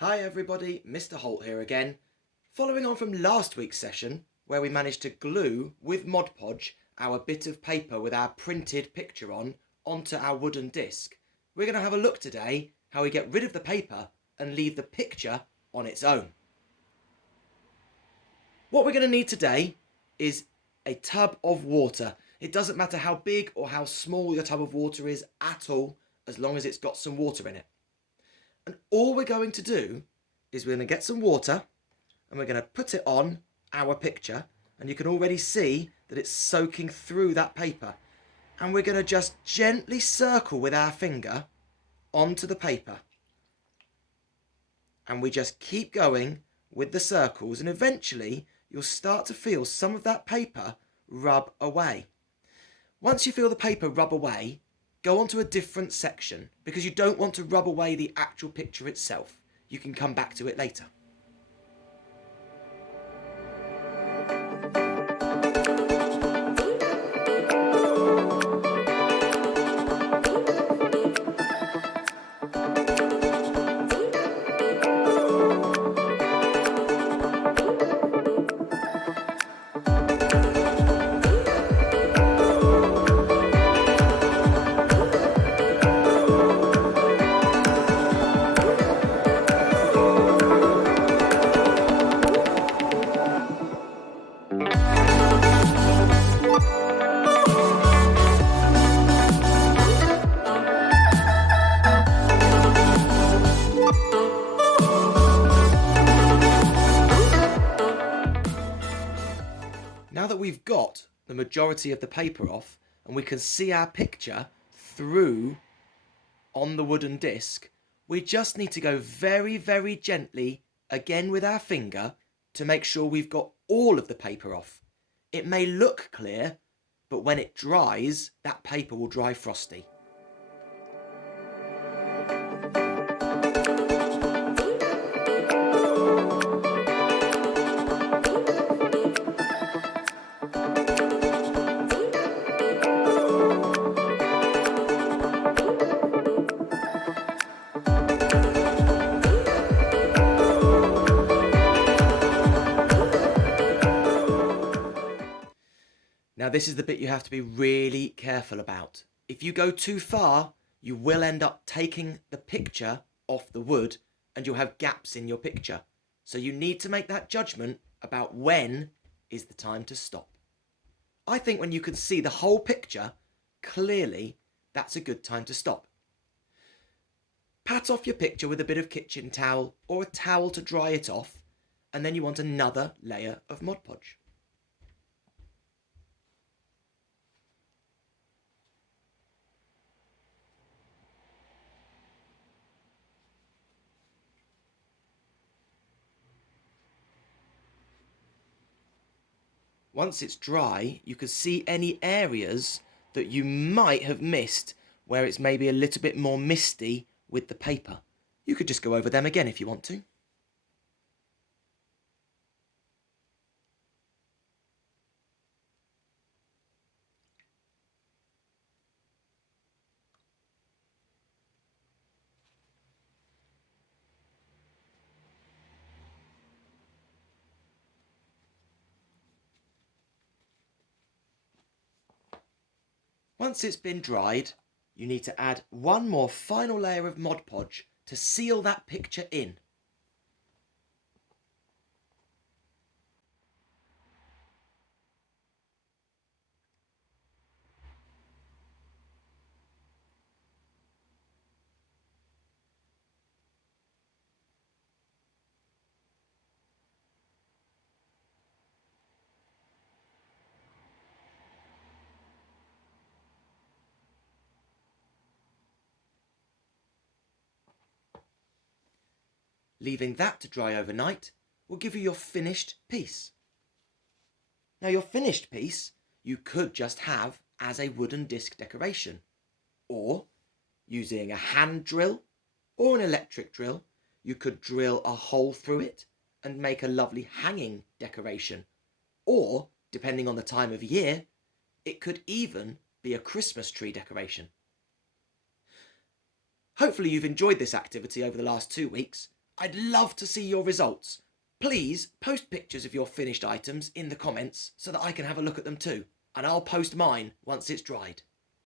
Hi everybody, Mr. Holt here again. Following on from last week's session, where we managed to glue with Mod Podge our bit of paper with our printed picture on onto our wooden disc, we're going to have a look today how we get rid of the paper and leave the picture on its own. What we're going to need today is a tub of water. It doesn't matter how big or how small your tub of water is at all, as long as it's got some water in it. And all we're going to do is we're going to get some water and we're going to put it on our picture, and you can already see that it's soaking through that paper. And we're going to just gently circle with our finger onto the paper. And we just keep going with the circles, and eventually you'll start to feel some of that paper rub away. Once you feel the paper rub away, go on to a different section, because you don't want to rub away the actual picture itself. You can come back to it later. Now that we've got the majority of the paper off and we can see our picture through on the wooden disc, we just need to go very, very gently again with our finger to make sure we've got all of the paper off. It may look clear, but when it dries, that paper will dry frosty. Now this is the bit you have to be really careful about. If you go too far, you will end up taking the picture off the wood and you'll have gaps in your picture. So you need to make that judgment about when is the time to stop. I think when you can see the whole picture clearly, that's a good time to stop. Pat off your picture with a bit of kitchen towel or a towel to dry it off, and then you want another layer of Mod Podge. Once it's dry, you can see any areas that you might have missed where it's maybe a little bit more misty with the paper. You could just go over them again if you want to. Once it's been dried, you need to add one more final layer of Mod Podge to seal that picture in. Leaving that to dry overnight will give you your finished piece. Now your finished piece you could just have as a wooden disc decoration, or using a hand drill or an electric drill, you could drill a hole through it and make a lovely hanging decoration, or depending on the time of year, it could even be a Christmas tree decoration. Hopefully you've enjoyed this activity over the last 2 weeks. I'd love to see your results. Please post pictures of your finished items in the comments so that I can have a look at them too, and I'll post mine once it's dried.